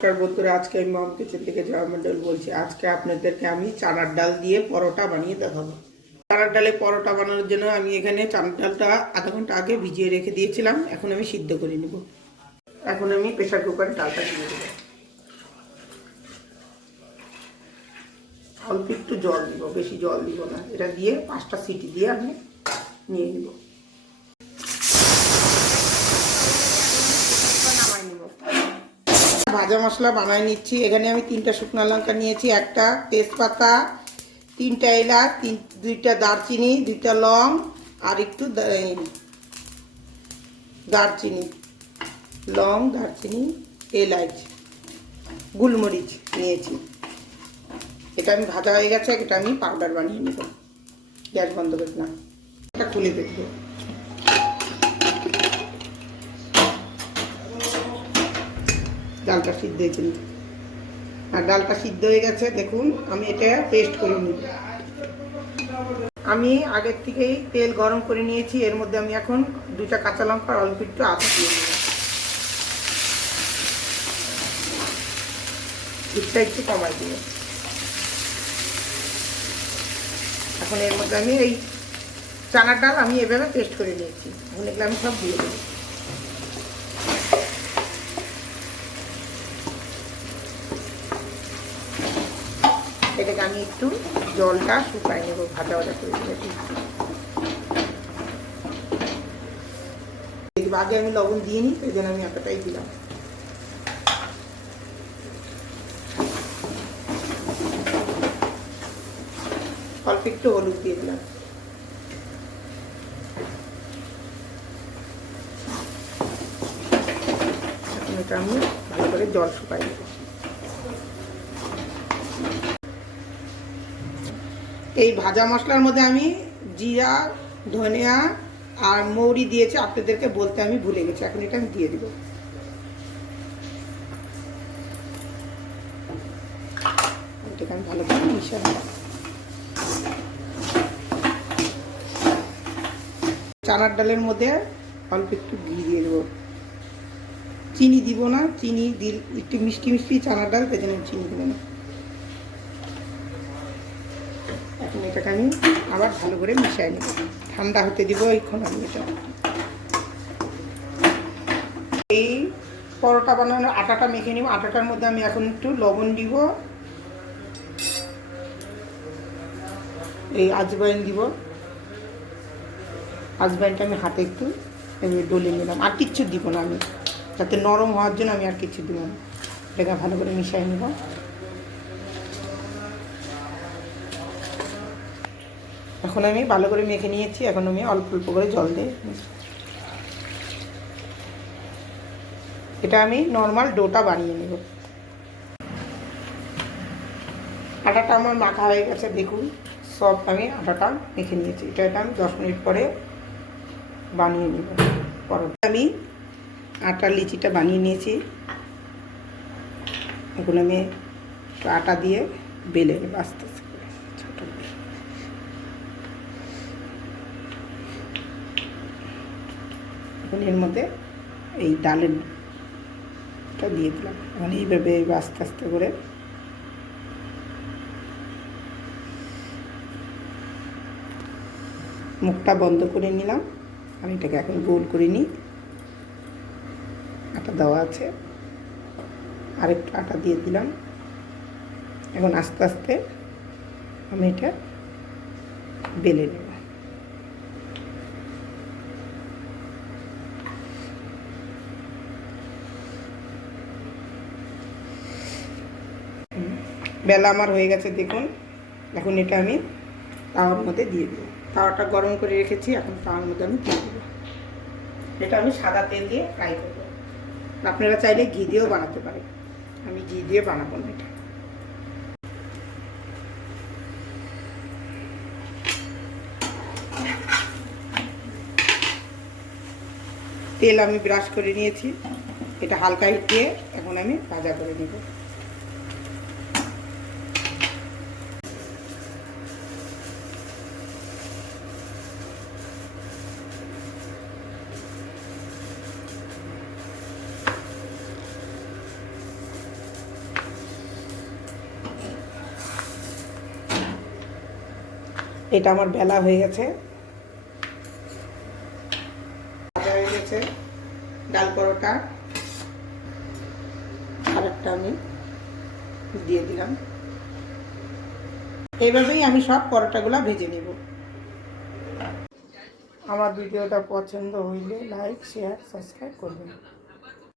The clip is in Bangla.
নমস্কার বন্ধুরা, আজকে আমি মম কিচেন থেকে জয়া মণ্ডল বলছি। আজকে আপনাদেরকে আমি চানার ডাল দিয়ে পরোটা বানিয়ে দেখাবো। চানার ডালে পরোটা বানানোর জন্য আমি এখানে চানার ডালটা আধা ঘন্টা আগে ভিজিয়ে রেখে দিয়েছিলাম। এখন আমি সিদ্ধ করে নেব। এখন আমি প্রেসার কুকারে ডালটা দিয়ে দেবো। অল্প একটু জল দিব, বেশি জল দিব না। এটা দিয়ে 5টা সিটি দিয়ে আমি নিয়ে নেব। ভাজা মশলা বানাই নিচ্ছি। এখানে আমি 3টা শুকনো লঙ্কা নিয়েছি, একটা তেজপাতা, 3টা এলাচ, 2টা দারচিনি, 2টা লং আর একটু দারচিনি, লং, দারচিনি, এলাচ, গোলমরিচ নিয়েছি। এটা আমি ভাজা হয়ে গেছে, এটা আমি পাউডার বানিয়ে নেব। গ্যাস বন্ধ করে না, এটা খুলে দেখবো। ডালটা সিদ্ধ হয়েছে আর ডালটা সিদ্ধ হয়ে গেছে, দেখুন। আমি এটা পেস্ট করে নিব। আমি আগের থেকেই তেল গরম করে নিয়েছি। এর মধ্যে আমি এখন 2টা কাঁচা লঙ্কা আর অল্প একটু আদা দিয়ে দেবো। একটু কমাই দিব। এখন এর মধ্যে আমি এই চানার ডাল আমি এভাবে পেস্ট করে নিয়েছি। এখন এগুলো আমি সব দিয়ে দেবো। এটাকে আমি একটু জলটা শুকাই নেবো, ভাজা ভাজা করে নিয়েছি। আগে আমি লবণ দিয়ে নিই, এই জন্য আমি এতটাই দিলাম। অল্প একটু হলুদ দিয়ে দিলাম। এখন এটা আমি ভালো করে জল শুকাই নেব। এই ভাজা মশলার মধ্যে আমি জিরা, ধনিয়া আর মৌরি দিয়েছি। আপনাদেরকে বলতে আমি ভুলে গেছি। এখন এটা আমি দিয়ে দিব। এটাকে আমি ভালো করে মিশাবো। চানার ডালের মধ্যে অল্প একটু ঘি দিয়ে দেবো। চিনি দিব না, চিনি দিলে একটু মিষ্টি মিষ্টি চানার ডাল, তাই জন্য চিনি দেবো না। এখন এটাকে আমি আবার ভালো করে মিশিয়ে নেব। ঠান্ডা হতে দিব এইক্ষণ আমি এটা। এই পরোটা বানানোর আটাটা মেখে নিব। আটাটার মধ্যে আমি এখন একটু লবণ দিব, এই আজওয়াইন দিব। আজওয়াইনটা আমি হাতে একটু ডলে নিলাম। আর কিচ্ছু দিব না আমি, যাতে নরম হওয়ার জন্য আমি আর কিছু দিব না। এটাকে ভালো করে মিশিয়ে নেব। এখন আমি ভালো করে মেখে নিয়েছি। এখন আমি অল্প অল্প করে জল দিয়ে, এটা আমি নর্মাল ডোটা বানিয়ে নেব। আটাটা আমার মাখা হয়ে গেছে, দেখুন। সব আমি আটাটা মেখে নিয়েছি। এটা আমি 10 মিনিট পরে বানিয়ে নেব। পরোটা আমি আটার লিচিটা বানিয়ে নিয়েছি। এখন আমি একটু আটা দিয়ে বেলে নেব আস্তে আস্তে করে, ছোটো। এখন এর মধ্যে এই ডালেরটা দিয়ে দিলাম। এখন এইভাবে আস্তে আস্তে করে মুখটা বন্ধ করে নিলাম। আমি এটাকে এখন গোল করে নিই। আটা দেওয়া আছে, আরেকটু আটা দিয়ে দিলাম। এখন আস্তে আস্তে আমি এটা বেলে নেব। বেলা আমার হয়ে গেছে, দেখুন। এখন এটা আমি তাওয়ার মধ্যে দিয়ে দেবো। তাওয়াটা গরম করে রেখেছি, এখন তাওয়ার মধ্যে আমি দিয়ে দেবো। এটা আমি সাদা তেল দিয়ে ফ্রাই করবো। আপনারা চাইলে ঘি দিয়েও বানাতে পারেন। আমি ঘি দিয়ে বানাবো না। এটা তেল আমি ব্রাশ করে নিয়েছি। এটা হালকা হিট দিয়ে এখন আমি ভাজা করে নেব। এটা আমার বেলা হয়ে গেছে, ভাজা হয়ে গেছে ডাল পরোটা। আরেকটা আমি দিয়ে দিলাম। এইভাবেই আমি সব পরোটাগুলো ভেজে নেব। আমার ভিডিওটা পছন্দ হইলে লাইক শেয়ার সাবস্ক্রাইব করবেন।